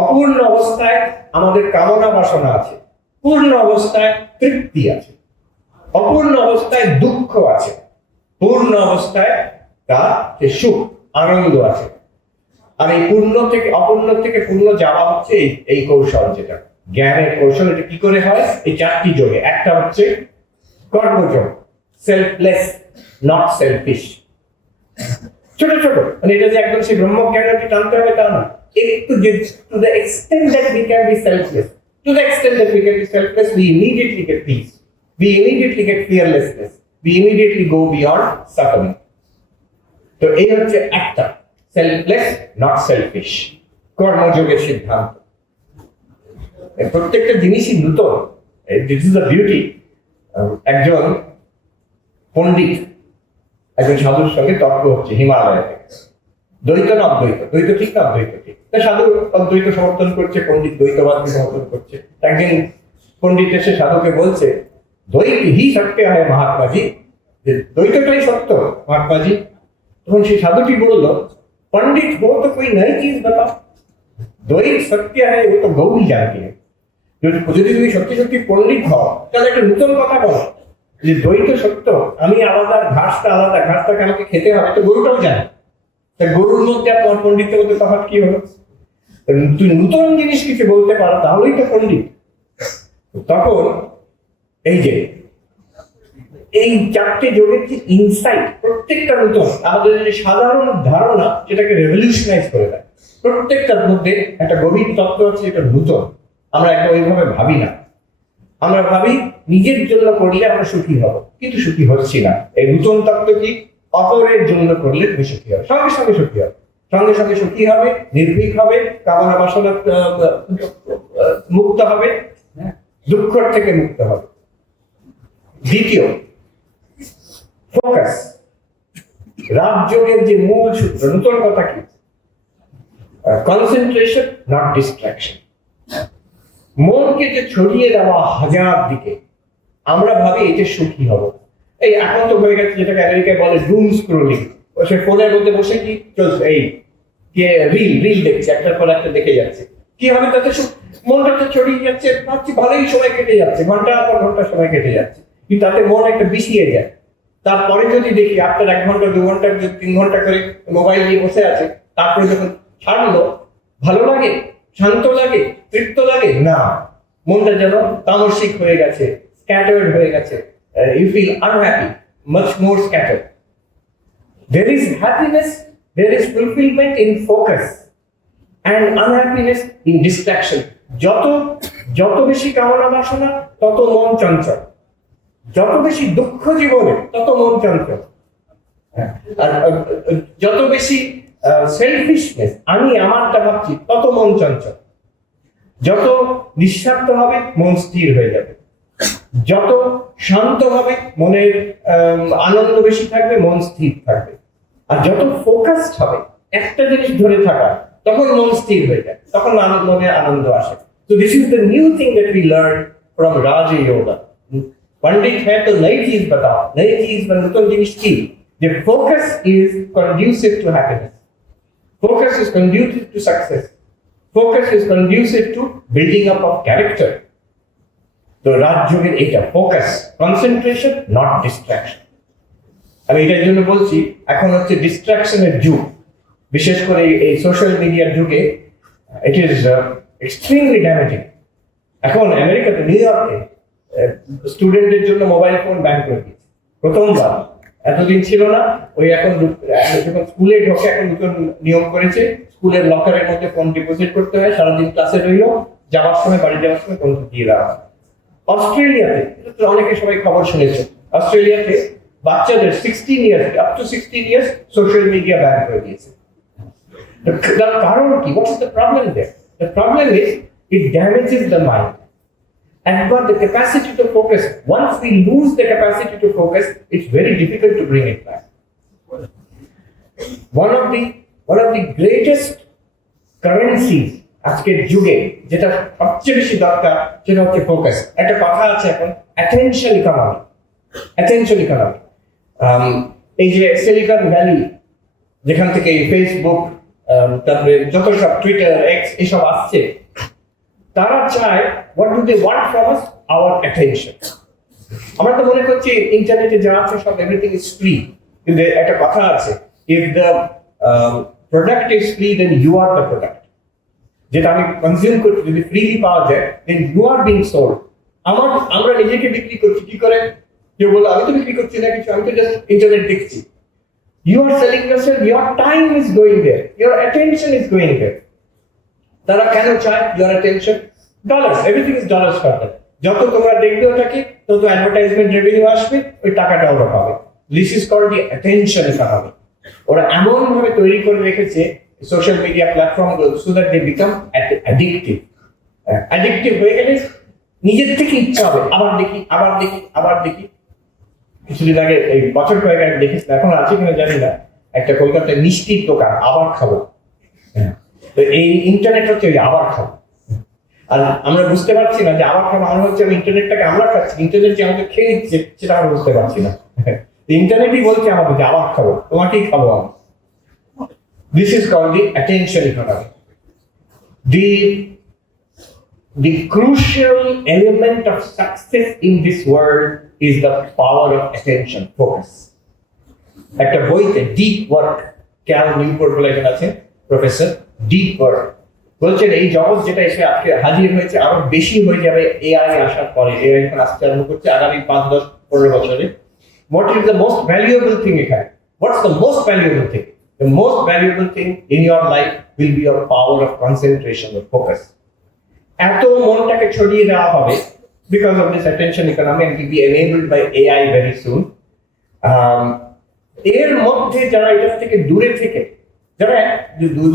অপূর্ণ অবস্থায় আমাদের কামনা বাসনা আছে, পূর্ণ অবস্থায় তৃপ্তি আছে। অপূর্ণ অবস্থায় দুঃখ আছে, পূর্ণ অবস্থায় তার সুখ আনন্দ আছে। আর এই পূর্ণ থেকে অপূর্ণ থেকে পূর্ণ যাওয়া হচ্ছে এই কৌশল, যেটা জ্ঞানের কৌশল। এটা কি করে হয়? এই 4টি যোগে। একটা হচ্ছে কর্মযোগ, সেলফলেস নট সেলফিশ। ছোট ছোট, মানে এটা যে একদম সেই ব্রহ্মজ্ঞানকে টানতে হবে তা না, একটু to the extent that we can be selfless, we immediately get peace, we immediately get fearlessness, we immediately go beyond suffering. তো এই হচ্ছে একটা সেলফলেস নট সেলফিশ কর্মযোগের সিদ্ধান্ত। প্রত্যেকটা জিনিসই নূতন। This is the beauty. একজন পণ্ডিত একজন সাধুর সঙ্গে তর্ক হচ্ছে হিমালয় থেকে, দ্বৈত না অদ্বৈত, দ্বৈত ঠিক না অদ্বৈত ঠিক। সাধু অদ্বৈত সমর্থন করছে, পণ্ডিত দ্বৈতবাদকে সমর্থন করছে। একদিন পণ্ডিত এসে সাধুকে বলছে, দ্বৈত হি সত্য হয় মহাত্মাজি, যে দ্বৈতটাই সত্য মহাত্মাজি। তখন সেই সাধুটি বলল, পণ্ডিত হো তো কোই নই চিজ বাতাও, দ্বৈত সত্য হয় ও তো গৌরী জানতি। যদি তুমি সত্যি সত্যি পণ্ডিত হও তাহলে একটা নতুন কথা বলো, যে দ্বৈত সত্য, আমি আলাদা, ঘাসটা আলাদা, ঘাসটাকে আমাকে খেতে হবে, তো গরুটাও জানে। তা গরুর মধ্যে আর তোমার পণ্ডিতের মধ্যে তফাৎ কি হলো? তুই নতুন জিনিস কিছু বলতে পারো, তাহলেই তো পণ্ডিত। তখন এই যে এই চারটে যোগের যে ইনসাইট, প্রত্যেকটা নতুন, আমাদের যে সাধারণ ধারণা যেটাকে রেভলিউশনাইজ করে দেয়, প্রত্যেকটার মধ্যে একটা গভীর তত্ত্ব আছে, এটা নতুন। আমরা একটা ওইভাবে ভাবি না, আমরা ভাবি নিজের জন্য করলে আমরা সুখী হব, কিন্তু সুখী হচ্ছি না। এই নতুন তত্ত্ব কি? অপরের জন্য করলে তুমি সুখী হবে, সঙ্গে সঙ্গে সুখী হবে, সঙ্গে সঙ্গে সুখী হবে, নির্ভীক হবে, কামনা বাসনা মুক্ত হবে, দুঃখ থেকে মুক্ত হবে। দ্বিতীয়, ফোকাস। রাজযোগের যে মূল সূত্র, নতুন কথা কি? Concentration, not distraction. মনকে যে ছড়িয়ে দেওয়া হাজার দিকে, আমরা ভাবি এতে সুখী হব। এই এখন তো হয়ে গেছে যেটাকে আমেরিকায় বলে ডুম স্ক্রোলিং। সে ফোনের মধ্যে বসে কি চলছে, এই রিল দেখছে, একটার পর একটা দেখে যাচ্ছে। কি হবে তাতে? মনটা তো ছড়িয়ে যাচ্ছে, ভাবছি ভালোই সময় কেটে যাচ্ছে, ঘন্টার পর ঘন্টা সময় কেটে যাচ্ছে, কিন্তু তাতে মন একটা বিষিয়ে যায়। তারপরে যদি দেখি আপনার 1 ঘন্টা 2 ঘন্টা 3 ঘন্টা করে মোবাইল নিয়ে বসে আছে, তারপরে যখন ছাড়লো, ভালো লাগে, শান্ত লাগে, তৃপ্ত লাগে না, মনটা যেন তামসিক হয়ে গেছে, স্ক্যাটার্ড হয়ে গেছে। You feel unhappy, much more scattered. There is happiness, there is fulfillment in focus, and unhappiness in distraction. যত বেশি কামনা বাসনা, তত মন চঞ্চল। যত বেশি দুঃখ জীবনে, তত মন চঞ্চল। আর যত বেশি সেলফিশনেস, আমি আমারটা ভাবছি, তত মন চঞ্চল। যত নিঃস্বার্থ হবে, মন স্থির হয়ে যাবে। যত শান্ত হবে, মনের আনন্দ বেশি থাকবে, মন স্থির থাকবে। আর যত ফোকাসড হবে, একটা জিনিস ধরে থাকা, তখন মন স্থির হয়ে যায়, তখন মনে আনন্দ আসে। So this is the new thing that we learn from Raja Yoga. Pandit hai to nayi cheez batao. Nayi cheez mein nutun jinish ki? The focus is conducive to happiness. Focus is conducive to success. Focus is conducive to building up of character. তো রাজযোগের এটা focus, concentration, not distraction. আমি এটার জন্য বলছি, এখন হচ্ছে ডিস্ট্রাকশনের যুগ, বিশেষ করে এই সোশ্যাল মিডিয়ার যুগে। It is extremely damaging. এখন আমেরিকাতে, নিউ ইয়র্কে স্টুডেন্টদের জন্য মোবাইল ফোন ব্যান করে দিয়েছে প্রথমবার। এতদিন ছিল না। ওই এখন যখন স্কুলে ঢোকে, এখন নতুন নিয়ম করেছে, স্কুলের লকারের মধ্যে ফোন ডিপোজিট করতে হয়, সারাদিন ক্লাসে রইল, যাওয়ার সময়, বাড়ি যাওয়ার সময় ফোন দিয়ে দেওয়া হয়। অস্ট্রেলিয়াতে, অনেকে সবাই খবর শুনেছে, অস্ট্রেলিয়াতে বাচ্চাদের 16 years, up to 16 years social media ban করে দিয়েছে। তার কারণ কি? What is the problem there? The problem is it damages the mind and got the capacity to focus. Once we lose the capacity to focus, it's very difficult to bring it back. One of the greatest currencies আজকের যুগে, যেটা সবচেয়ে বেশি দরকার, সেটা হচ্ছে focus. একটা কথা আছে এখন, অ্যাটেনশন ইকোনমি। অ্যাটেনশন ইকোনমি, এই যে সিলিকন ভ্যালি, যেখান থেকে ফেসবুক, তারপরে যত সব টুইটার, এক্স এসব আসছে, তারা চায়, what do they want from us? Our attention. আমরা তো মনে করছি ইন্টারনেটে যা আছে সব এভরিথিং ইজ ফ্রি, কিন্তু একটা কথা আছে, if the product is free, then you are the product. যেটা আমি কনজিউম করছি যদি ফ্রিলি পাওয়া যায়, then you are being sold. আমরা নিজেকে বিক্রি করছি কি করে? কেউ বলে আমি তো বিক্রি করছি না কিছু, আমি তো জাস্ট ইন্টারনেট দেখছি। You are selling yourself, your time is going there, your attention is going there. তারা কেন চায় your attention? Dollars, everything is dollars for them. যত তোমরা দেখবে ওটাকে, তত অ্যাডভার্টাইজমেন্ট রেভিনিউ আসবে, ওই টাকাটা ওরা পাবে। This is called the attention economy. ওরা এমন ভাবে তৈরি করে রেখেছে সোশ্যাল মিডিয়া প্ল্যাটফর্মগুলো, so that they become addictive. Addictive হয়ে গেলে নিজের থেকে ইচ্ছা হবে, আবার দেখি। কিছুদিন আগে, এই বছর কয়েক আগে দেখেছিলাম, এখন আছে কিনা জানি না, একটা কলকাতায় মিষ্টির দোকান, আবার খাবো। তো এই ইন্টারনেট হচ্ছে আবার খাবো। আর আমরা বুঝতে পারছি না যে আবার খাবো, আমরা হচ্ছে ইন্টারনেটটাকে আমরা খাচ্ছি, ইন্টারনেট যে আমাদের খেয়ে নিচ্ছে সেটা আমরা বুঝতে পারছি না। ইন্টারনেটই বলছে আমাদের যে আবার খাবো, তোমাকেই খাবো আমি। This is called the attention economy. The crucial element of success in this world is the power of attention, focus. একটা বইতে ডিপ ওয়ার্ক, ক্যাল নিউপোর্ট বলে একজন আছেন প্রফেসর, ডিপ ওয়ার্ক বলছেন এই জগৎ যেটা এসে আজকে হাজির হয়েছে আরো বেশি হয়ে যাবে এআই আসার পরে। এআই এখন আসতে আরম্ভ করছে আগামী 5, 10, 15 বছরে। What is the most valuable thing এখানে? What's the most valuable thing? The most valuable thing in your life will be your power of concentration, or focus. এত মনটাকে ছড়িয়ে দেওয়া হবে because of this attention economy, and will be enabled by AI very soon. এর মধ্যে যারা এটা থেকে দূরে থেকে, যারা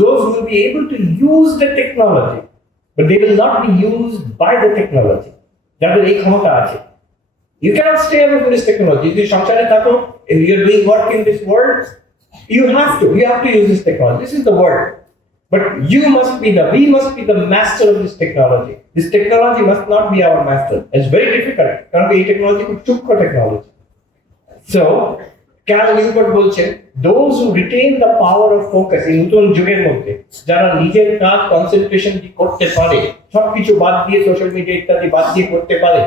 those who will be able to use the technology, but they will not be used by the technology. যাদের এই ক্ষমতা আছে, you cannot stay away from this technology. If you সংসারে থাকো, if you are doing work in this world, you have to use this technology. This is the world. But we must be the master of this technology. This technology must not be our master. It's very difficult. Because এই technology খুব সূক্ষ্ম technology. So, Cal Newport বলছেন, those who retain the power of focus এই নতুন যুগের মধ্যে, যারা নিজের কাজ কনসেন্ট্রেশন করতে পারে, সবকিছু বাদ দিয়ে সোশ্যাল মিডিয়া ইত্যাদি বাদ দিয়ে করতে পারে,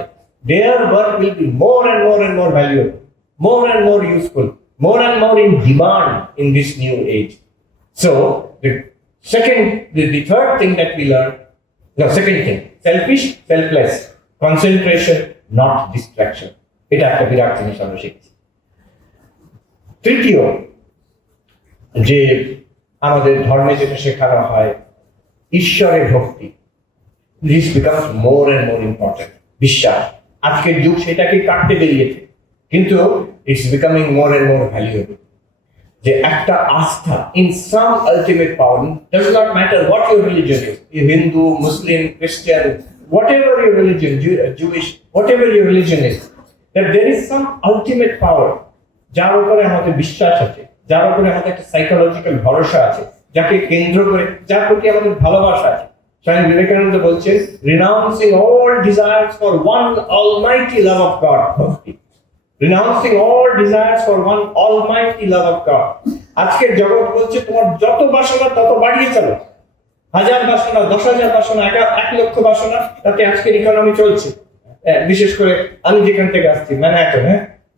their work will be more and more valuable, more and more useful, more and more in demand in this new age. So, the third thing that we learn, second thing, selfish, selfless, concentration, not distraction. এটা একটা বিরাট জিনিস আমরা শিখছি। তৃতীয়, যে আমাদের ধর্মে যেটা শেখানো হয়, ঈশ্বরের ভক্তি, this becomes more and more important. বিশ্বাস, আজকের যুগ সেটাকে কাটতে বেরিয়েছে, কিন্তু it's becoming more and more valuable. যে একটা আস্থা in some ultimate power, does not matter what your religion is, you Hindu, Muslim, Christian, whatever your religion, Jewish, whatever your religion is, that there is some ultimate power যার উপরে আমাদের বিশ্বাস আছে, যার উপরে আমাদের একটা সাইকোলজিক্যাল ভরসা আছে, যাকে কেন্দ্র করে, যার প্রতি আমাদের ভালোবাসা আছে। স্বামী বিবেকানন্দ বলছেন, renouncing all desires for one almighty love of God, bhakti. Renouncing all desires for one almighty love of God. আজকের জগৎ বলছে তোমার যত বাসনা তত বাড়িয়ে চলো, 1000 বাসনা, 10,000 বাসনা, 1 লক্ষ বাসনা, তাতে আজকের ইকোনমি চলছে। বিশেষ করে আমি যেখান থেকে আসছি, Manhattan,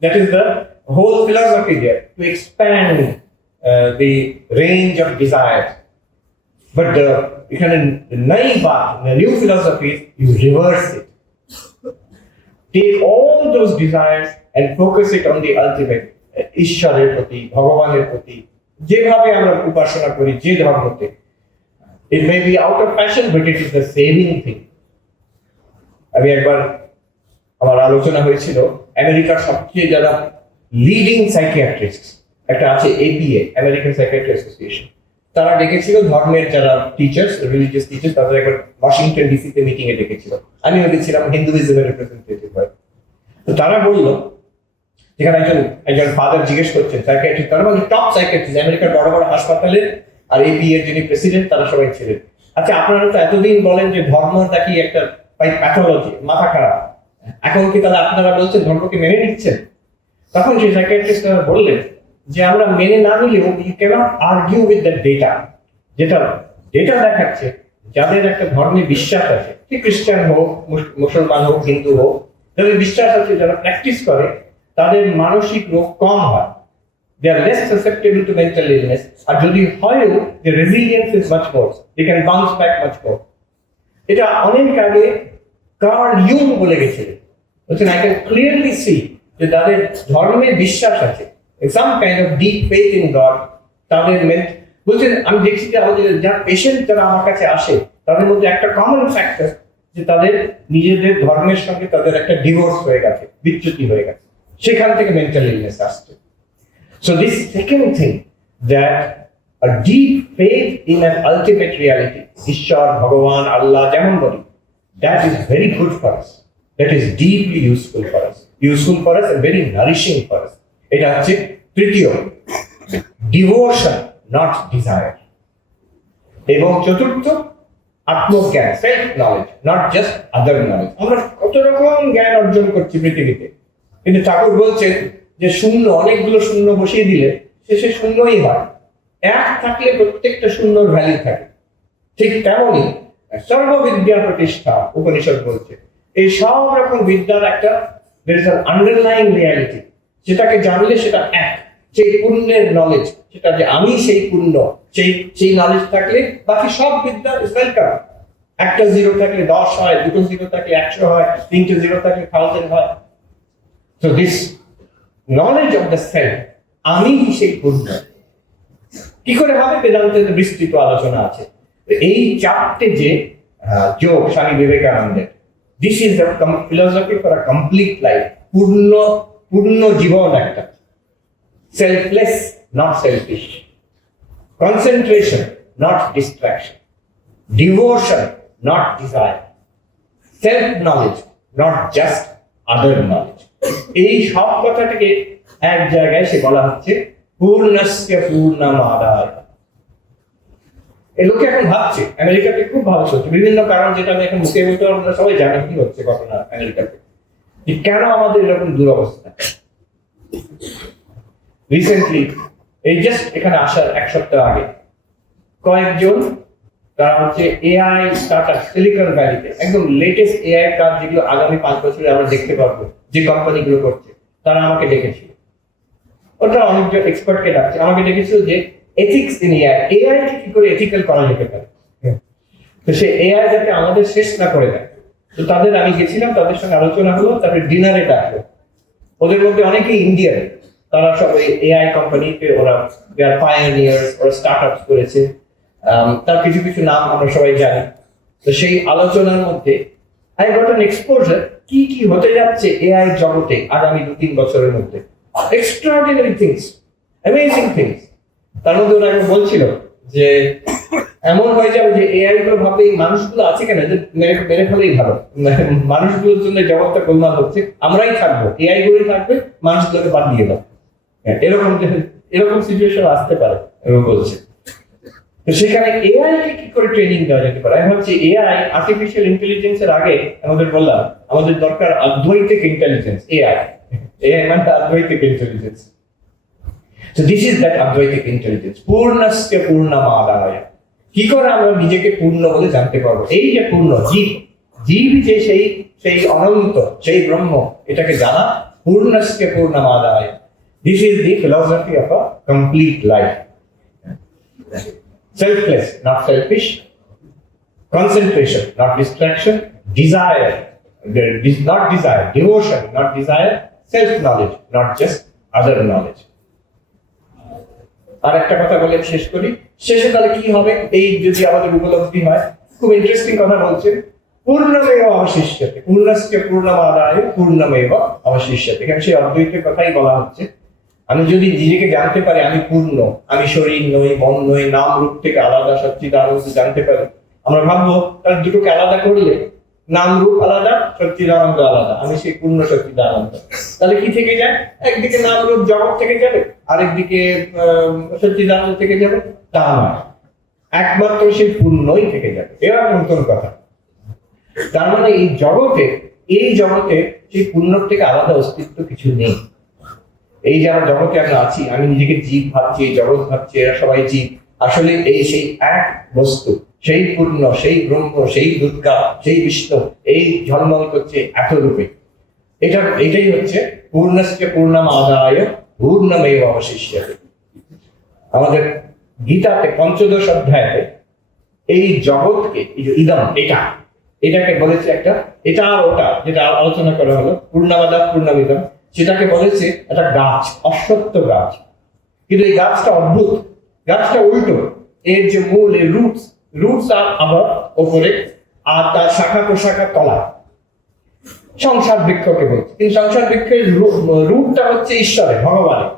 that is the whole philosophy there, to expand the range of desires. But the new philosophy is you reverse it. Take all those desires and focus it on the ultimate, ঈশ্বরের প্রতি, ভগবানের প্রতি, যেভাবে আমরা উপাসনা করি, যে ধর্মতে। It may be out of fashion, but it is the saving thing. আমি একবার, আমার আলোচনা হয়েছিল, আমেরিকার সবচেয়ে যারা লিডিং সাইকিয়াট্রিস্ট একটা আছে, APA, আমেরিকান সাইকিয়াট্রি অ্যাসোসিয়েশন, তারা ডেকেছিল ধর্মের যারা টিচার্স, রিলিজিয়াস টিচার্স, তাদের একবার ওয়াশিংটন ডিসিতে মিটিং এ ডেকেছিল। আমিও গেছিলাম, হিন্দুইজমের রিপ্রেজেন্টেটিভ হয়। তো তারা বলল, যেখানে একজন ফাদার জিজ্ঞেস করছেন সাইকিয়াট্রিস্ট, তারা মানে টপ সাইকিয়াট্রিস্ট আমেরিকার বড় বড় হাসপাতালের, আর APA এর যিনি প্রেসিডেন্ট তারা সবাই ছিলেন। আচ্ছা, আপনারা তো এতদিন বলেন যে ধর্ম নাকি একটা প্যাথোলজি, মাথা খারাপ, এখন কি তাহলে আপনারা বলছেন ধর্মকে মেনে নিচ্ছেন? তখন সেই সাইকিয়াট্রিস্ট বললেন যে আমরা মেনে না নিলেও you can't argue with the data. যেটা দেখাচ্ছে, যাদের একটা ধর্মে বিশ্বাস আছে, সে খ্রিস্টান হোক, মুসলমান হোক, হিন্দু হোক, যাদের বিশ্বাস আছে, যারা প্র্যাকটিস করে, তাদের মানসিক রোগ কম হয়, they are less susceptible to mental illness, আর যদি হয়ও, the resilience is much more, they can bounce back much more. এটা অনেক আগে কার্ল ইউং বলে গেছিলেন, বলছেন I can clearly see যে তাদের ধর্মে বিশ্বাস আছে, some kind of deep faith in God, তাদের বলছেন আমি দেখছি যে আমাদের যারা পেশেন্ট, যারা আমার কাছে আসে, তাদের মধ্যে একটা কমন ফ্যাক্টর যে তাদের নিজেদের ধর্মের সঙ্গে তাদের একটা ডিভোর্স হয়ে গেছে, বিচ্যুতি হয়ে গেছে, সেখান থেকে মেন্টাল ইলনেস আসছে। So this second thing, that a deep faith in an ultimate reality, ঈশ্বর, ভগবান, আল্লাহ যেমন বলি, that is very good for us, that is deeply useful for us and very nourishing for us. এটা হচ্ছে তৃতীয়, devotion not desire. এবং চতুর্থ, আত্মজ্ঞান, self knowledge, not just other knowledge. আমরা কত রকম জ্ঞান অর্জন করছি পৃথিবীতে, কিন্তু ঠাকুর বলছেন যে শূন্য, অনেকগুলো শূন্য বসিয়ে দিলে শেষে শূন্যই হয়, এক থাকলে প্রত্যেকটা শূন্যর ভ্যালু থাকে। ঠিক তেমনই সর্ববিদ্যা প্রতিষ্ঠা, উপনিষদ বলছে, এই সব রকম বিদ্যার একটা there is an underlying reality, সেটাকে জানলে সেটা এক, সেই পূর্ণের নলেজ, সেটা যে আমি সেই পূর্ণ, সেই নলেজ থাকলে বাকি সব বিদ্যা ইজ ওয়েলকাম। একটা জিরো থাকলে 10 হয়, দুটো জিরো থাকলে 100 হয়, তিনটে জিরো থাকলে 1000 হয়। So this knowledge of the self, আমি সেই পূর্ণ, কি করে হবে? বেদান্তের বিস্তৃত আলোচনা আছে। এই চারটে যে যোগ স্বামী বিবেকানন্দের, this is the philosophy for a complete life, পূর্ণ জীবন একটা। Selfless, not selfish; concentration, not distraction; devotion, not desire; self knowledge, not just other knowledge. এই সব কথাটাকে এক জায়গায় সে বলা হচ্ছে পূর্ণস্য পূর্ণমাদায়। এই লোকে এখন ভাবছে, আমেরিকাতে খুব ভালো চলছে, বিভিন্ন কারণ যেটা আমি এখন মুখে বলতে পারবো না, সবাই জানে কি হচ্ছে ঘটনা আমেরিকাতে, কেন আমাদের এরকম দুরবস্থা। রিসেন্টলি, এই জাস্ট এখানে আসার 1 সপ্তাহ আগে কয়েকজন, তারা হচ্ছে এআই স্টার্টআপ, সিলিকন ভ্যালিতে একদম লেটেস্ট এআই কাজ যেগুলো আগামী 5 বছরে আমরা দেখতে পারবো, যে কোম্পানিগুলো করছে, তারা আমাকে ডেকেছিল। ওটা অনেকজন এক্সপার্টকে ডাকছে, আমাকে ডেকেছিল যে এথিক্স ইন এআই, এআই কে কি করে এথিক্যাল করা যেতে পারে, তো সে এআই যাতে আমাদের শেষ না করে দেয়। তো তাদের আমি গেছিলাম, তাদের সঙ্গে আলোচনা হলো, তারপরে ডিনারে ডাকলো। ওদের মধ্যে অনেকেই ইন্ডিয়ান, তারা সব এআই কোম্পানিতে, ওরা পায়োনিয়ার্স, ওরা স্টার্টআপস করেছে, তার কিছু কিছু নাম আমরা সবাই জানি। তো সেই আলোচনার মধ্যে আই গট অ্যান এক্সপোজার কি কি হতে যাচ্ছে এআই জগতে আগামী 2-3 বছরের মধ্যে। Extraordinary things, amazing things. তার মধ্যে ওরা বলছিল যে এমন হয়ে যাবে যে এআই গুলো ভাববে এই মানুষগুলো আছে কেন, যে মেরে ফেলেই ভালো, মানুষগুলোর জন্য জগৎটা গোলমাল হচ্ছে, আমরাই থাকবো, এআই গুলোই থাকবে, মানুষগুলোকে বাদ দিয়ে দাও। এরকম সিচুয়েশন আসতে পারে বলছে। তো সেখানে এআই কে কি করে ট্রেনিং দেওয়া যেতে পারে? আমি ভাবছি এআই, আর্টিফিশিয়াল ইন্টেলিজেন্সের আগে আমাদের বললাম আমাদের দরকার আধ্যাত্মিক ইন্টেলিজেন্স। এআই মানে আধ্যাত্মিক intelligence. So this is that Advaitic intelligence. পূর্ণস্য পূর্ণমাদায়। কি করে আমরা নিজেকে পূর্ণ বলে জানতে পারবো? এই যে পূর্ণ জীব যে সেই অনন্ত, সেই ব্রহ্ম, এটাকে জানা পূর্ণস্য পূর্ণমাদায়। This is the philosophy of a complete life. Selfless, not selfish; concentration, not distraction; desire, not desire; devotion, not desire; self-knowledge, not just other knowledge. আর একটা কথা বলে শেষ করি। শেষে তাহলে কি হবে এই যদি আমাদের উপলব্ধি হয়? খুব ইন্টারেস্টিং কথা বলছে, পূর্ণমেব অবশিষ্যতে, পূর্ণস্য পূর্ণমাদায় পূর্ণমেব অবশিষ্যতে। এখানে সেই অদ্বৈতের কথাই বলা হচ্ছে। আমি যদি নিজেকে জানতে পারি আমি পূর্ণ, আমি শরীর নই, মন নই, নাম রূপ থেকে আলাদা, সচ্চিদানন্দ জানতে পারি, আমরা ভাববো তার দুটোকে আলাদা করলে নাম রূপ আলাদা, সচ্চিদানন্দ আলাদা, আমি সেই পূর্ণ সচ্চিদানন্দ। তাহলে কি থেকে যায়? একদিকে নাম রূপ জগৎ থেকে যাবে, আরেকদিকে সচ্চিদানন্দ থেকে যাবে। তা নয়, একমাত্র সেই পূর্ণই থেকে যাবে। এরা নতুন কথা। তার মানে এই জগতে সেই পূর্ণর থেকে আলাদা অস্তিত্ব কিছু নেই। এই যে আমার জগতে আমরা আছি, আমি নিজেকে জীব ভাবছি, জগৎ ভাবছি, এরা সবাই জীব, আসলে এই সেই এক বস্তু, সেই পূর্ণ, সেই ব্রহ্ম, সেই দুর্গা, সেই বিষ্ণু, এই ঝলমল করছে এত রূপে। এটাই হচ্ছে পূর্ণস্য পূর্ণমাদায় পূর্ণমেব অবশিষ্যতে। আমাদের গীতাতে ৫ম অধ্যায়ে এই জগৎকে, এই যে ইদম, এটাকে বলেছে একটা, এটা আর ওটা যেটা আলোচনা করা হলো, পূর্ণমাদা পূর্ণমিদম, সেটাকে বলেছে একটা গাছ, অশ্বত্থ গাছ। কিন্তু এই গাছটা অদ্ভুত, গাছটা উল্টো। এর যে মূল, এর রুটস আর আবার ওপরে, আর তার শাখা প্রশাখা তলা। সংসার বৃক্ষকে বলছে, কিন্তু সংসার বৃক্ষের রুটটা হচ্ছে ঈশ্বরে, ভগবানের।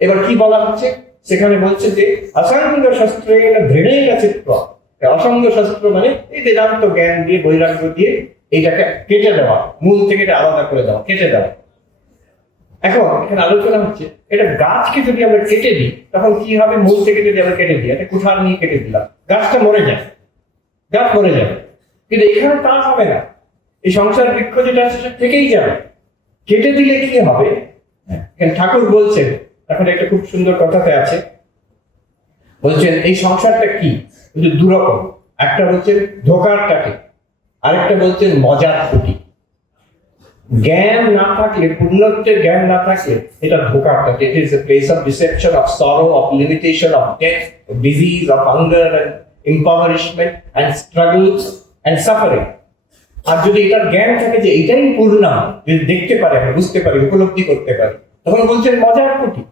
এবার কি বলা হচ্ছে সেখানে? বলছে যে অসঙ্গ শাস্ত্রের দৃঢ়েন চিত্ত। অসঙ্গ শাস্ত্র মানে এই বেদান্ত জ্ঞান দিয়ে, বৈরাগ্য দিয়ে এটাকে কেটে দেওয়া, মূল থেকে এটা আলাদা করে দেওয়া, কেটে দেওয়া। এখন এখানে আলোচনা হচ্ছে এটা গাছকে যদি আমরা কেটে দিই তখন কি হবে? মূল থেকে যদি আমরা কেটে দিই, একটা কুঠার নিয়ে কেটে দিলাম, গাছটা মরে যায়, গাছ মরে যাবে। কিন্তু এখানে তা হবে না, এই সংসার বৃক্ষ যেটা আছে সেটা থেকেই যাবে। কেটে দিলে কি হবে? ঠাকুর বলছেন, এখন একটা খুব সুন্দর কথাতে আছে, বলছেন এই সংসারটা কি? দুরকম, একটা বলছেন ধোকার কাঠি, আরেকটা বলছেন মজার খুঁটি। জ্ঞান না থাকলে, পূর্ণত্বের জ্ঞান না থাকলে এটা ধোঁকা। It is a place of deception, of sorrow, of limitation, of death, disease, of hunger and impoverishment and struggles and suffering. আর যদি এটার জ্ঞান থাকে যে এটাই পূর্ণ, যদি দেখতে পারে, বুঝতে পারি, উপলব্ধি করতে পারি, তখন বলছেন মজার কোটি।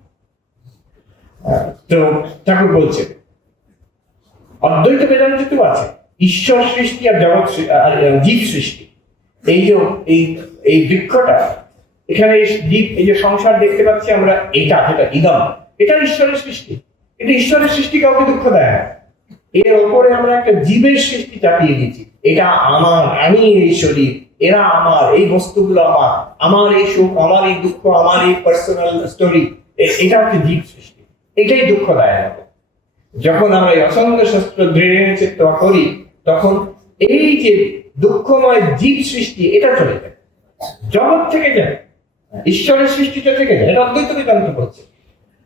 তো ঠাকুর বলছেন অদ্বৈত বেদান্তে আছে ঈশ্বর সৃষ্টি আর জগৎ আর জীব সৃষ্টি। এই যে এই বৃক্ষটা, এখানে জীব, এই যে সংসার দেখতে পাচ্ছি আমরা, এটা যেটা ইদম, এটা ঈশ্বরের সৃষ্টি। এটা ঈশ্বরের সৃষ্টি কাউকে দুঃখ দেয় না। এর ওপরে আমরা একটা জীবের সৃষ্টি চাপিয়ে দিয়েছি, এটা আমার, আমি এই শরীর, এরা আমার, এই বস্তুগুলো আমার, আমার এই সুখ, আমার এই দুঃখ, আমার এই পার্সোনাল স্টোরি, এটা হচ্ছে জীব সৃষ্টি। এটাই দুঃখ দেয় না। যখন আমরা এই অসঙ্গ শাস্ত্র দৃঢ় চিত্ত করি, তখন এই যে দুঃখময় জীব সৃষ্টি, এটা চলে যায়, জগৎ থেকে যায়, ঈশ্বরের সৃষ্টিটা থেকে যায়। এটা অদ্বৈত বেদান্ত বলছে।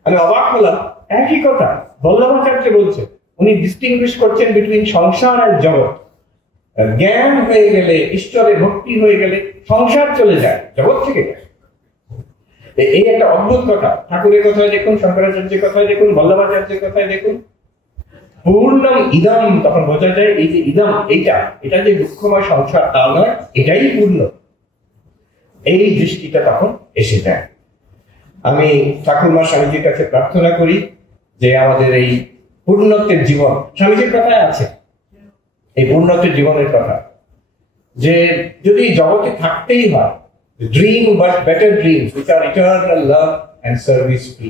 আমি অবাক হলাম, একই কথা বল্লভাচার্য বলছে। উনি ডিস্টিংগুইশ করছেন বিটুইন সংসার আর জগৎ। জ্ঞান হয়ে গেলে, ঈশ্বরে ভক্তি হয়ে গেলে সংসার চলে যায়, জগৎ থেকে যায়। এই একটা অদ্ভুত কথা। ঠাকুরের কথায় দেখুন, শঙ্করাচার্যের কথায় দেখুন, বল্লভাচার্যের কথায় দেখুন, পূর্ণম ইদম, তখন বোঝা যায় এই যে ইদম, এটা যে দুঃখময় সংসার তা নয়, এটাই পূর্ণ। এই দৃষ্টিটা তখন এসে যায়। আমি ঠাকুরমা স্বামীজির কাছে প্রার্থনা করি যে আমাদের এই পূর্ণত্বের জীবন, স্বামীজির কথায় আছে এই পূর্ণত্বের জীবনের কথা, যে যদি জগতে থাকতেই হয়, dream but better dreams which are eternal love and service free.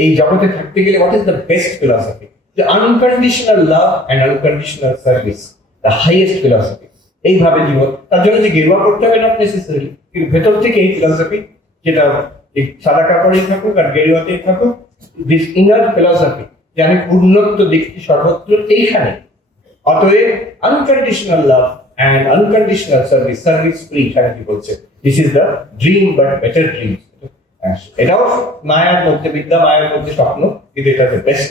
এই জগতে থাকতে গেলে what is the best philosophy? The unconditional love and unconditional service, the highest philosophy. এইভাবে জীবন, তার জন্য যে গেরুয়া করতে হবে নট নেসেসারি, কিন্তু ভেতর থেকে এই ফিলসফি, যেটা সাদা কাপড়েই থাকুক আর গেরুয়াতেই থাকুক, দিস ইনার ফিলসফি, যে আমি পূর্ণত্ব দেখছি সর্বত্র এইখানে। অতএব unconditional love and unconditional service, service free, Swamiji বলছে this is the dream but better dream. এটাও মায়ার মধ্যে বিদ্যা, মায়ার মধ্যে স্বপ্ন, কিন্তু এটা বেস্ট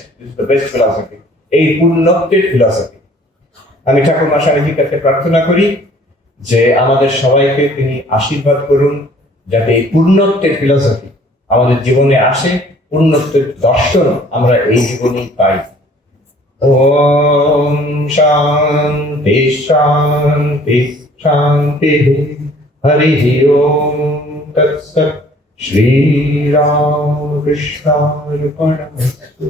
ফিলসফি, এই পূর্ণত্বের ফিলসফি। আমি ঠাকুরমা স্বামীজির কাছে প্রার্থনা করি যে আমাদের সবাইকে তিনি আশীর্বাদ করুন, যাতে এই পূর্ণত্বের ফিলসফি আমাদের জীবনে আসে, পূর্ণত্বের দর্শন আমরা এই জীবনেই পাই। ওম শান্তি শান্তি শান্তি। হরি ওম তৎসৎ। श्री राम कृष्णार्पणमस्तु।